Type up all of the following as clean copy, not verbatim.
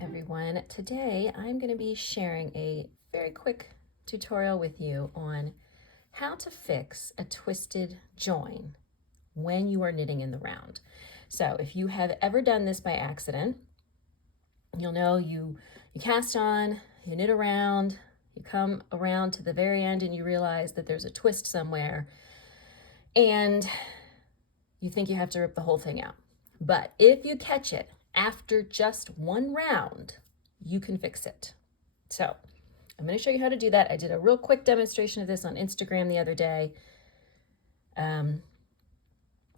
Everyone, today I'm going to be sharing a very quick tutorial with you on how to fix a twisted join when you are knitting in the round. So if you have ever done this by accident, you'll know you cast on, you knit around, you come around to the very end and you realize that there's a twist somewhere and you think you have to rip the whole thing out. But if you catch it after just one round, you can fix it. So I'm going to show you how to do that. I did a real quick demonstration of this on Instagram the other day. And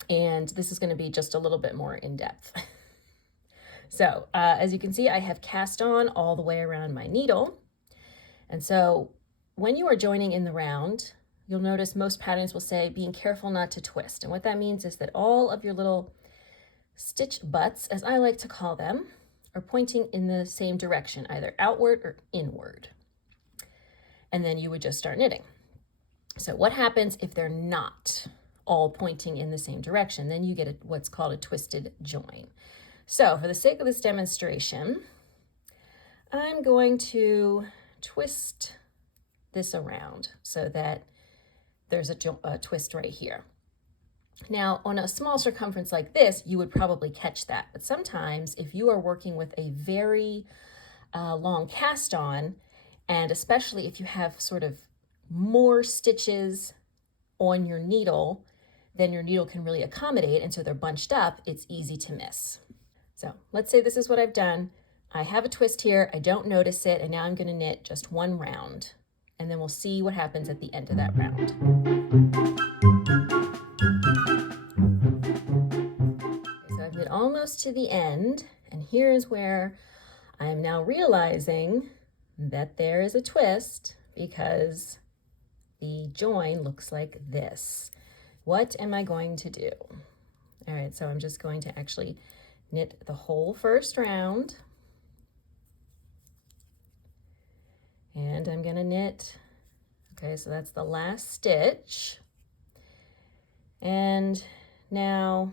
this is going to be just a little bit more in depth. So as you can see, I have cast on all the way around my needle. And so when you are joining in the round, you'll notice most patterns will say being careful not to twist. And what that means is that all of your little stitch butts, as I like to call them, are pointing in the same direction, either outward or inward. And then you would just start knitting. So what happens if they're not all pointing in the same direction? Then you get what's called a twisted join. So for the sake of this demonstration, I'm going to twist this around so that there's a twist right here. Now, on a small circumference like this, you would probably catch that. But sometimes if you are working with a very long cast on, and especially if you have sort of more stitches on your needle than your needle can really accommodate, and so they're bunched up, it's easy to miss. So let's say this is what I've done. I have a twist here, I don't notice it, and now I'm going to knit just one round. And then we'll see what happens at the end of that round. So I've knit almost to the end, and here's where I'm now realizing that there is a twist because the join looks like this. What am I going to do? All right, so I'm just going to actually knit the whole first round. And I'm going to knit, okay, so that's the last stitch. And now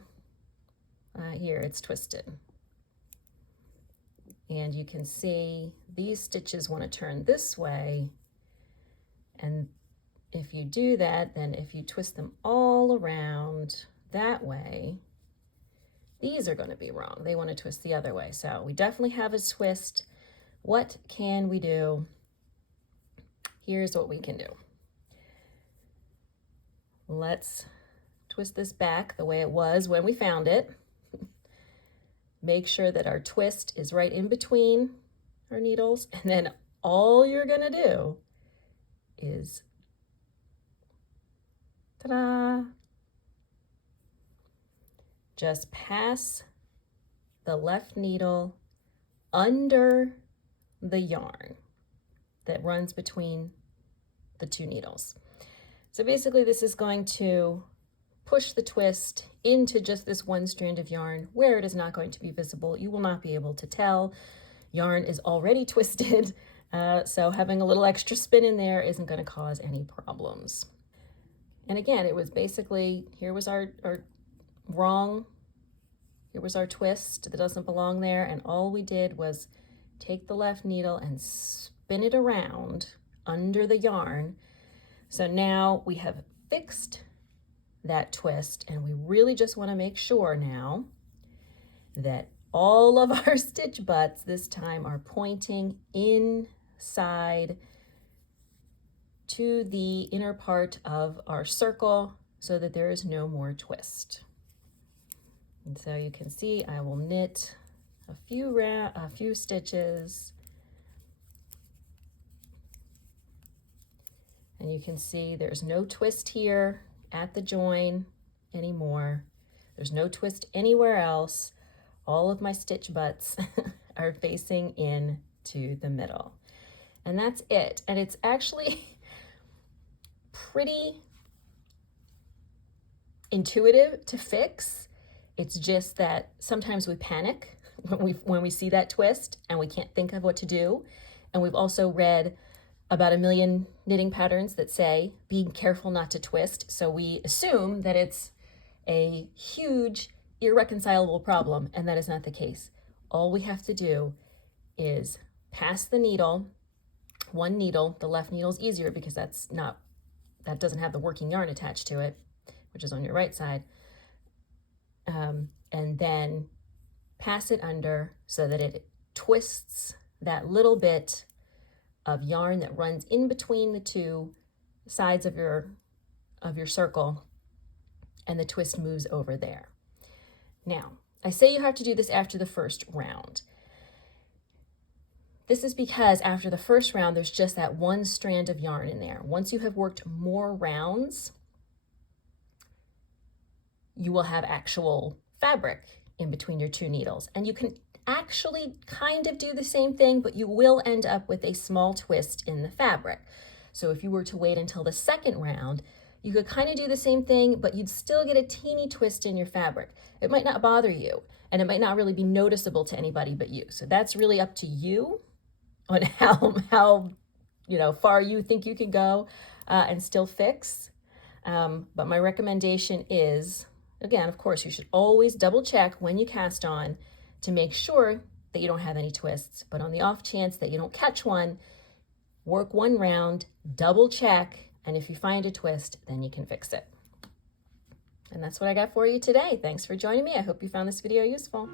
here it's twisted. And you can see these stitches want to turn this way. And if you do that, then if you twist them all around that way, these are going to be wrong. They want to twist the other way. So we definitely have a twist. What can we do? Here's what we can do. Let's twist this back the way it was when we found it. Make sure that our twist is right in between our needles, and then all you're gonna do is, ta-da, just pass the left needle under the yarn that runs between the two needles. So basically this is going to push the twist into just this one strand of yarn where it is not going to be visible. You will not be able to tell. Yarn is already twisted, so having a little extra spin in there isn't going to cause any problems. And again, it was basically, here was our wrong, here was our twist that doesn't belong there, and all we did was take the left needle and spin it around under the yarn. So now we have fixed that twist, and we really just want to make sure now that all of our stitch butts this time are pointing inside to the inner part of our circle so that there is no more twist. And so you can see I will knit a few stitches, and you can see there's no twist here at the join anymore. There's no twist anywhere else. All of my stitch butts are facing in to the middle. And that's it. And it's actually pretty intuitive to fix. It's just that sometimes we panic when we see that twist and we can't think of what to do. And we've also read about 1 million knitting patterns that say, be careful not to twist. So we assume that it's a huge irreconcilable problem, and that is not the case. All we have to do is pass the needle, one needle. The left needle is easier because that doesn't have the working yarn attached to it, which is on your right side. And then pass it under so that it twists that little bit of yarn that runs in between the two sides of your circle, and the twist moves over there. Now, I say you have to do this after the first round. This is because after the first round, there's just that one strand of yarn in there. Once you have worked more rounds, you will have actual fabric in between your two needles. And you can actually kind of do the same thing, but you will end up with a small twist in the fabric. So if you were to wait until the second round, you could kind of do the same thing, but you'd still get a teeny twist in your fabric. It might not bother you, and it might not really be noticeable to anybody but you. So that's really up to you on how far you think you can go and still fix. But my recommendation is, again, of course, you should always double check when you cast on to make sure that you don't have any twists. But on the off chance that you don't catch one, work one round, double check, and if you find a twist, then you can fix it. And that's what I got for you today. Thanks for joining me. I hope you found this video useful.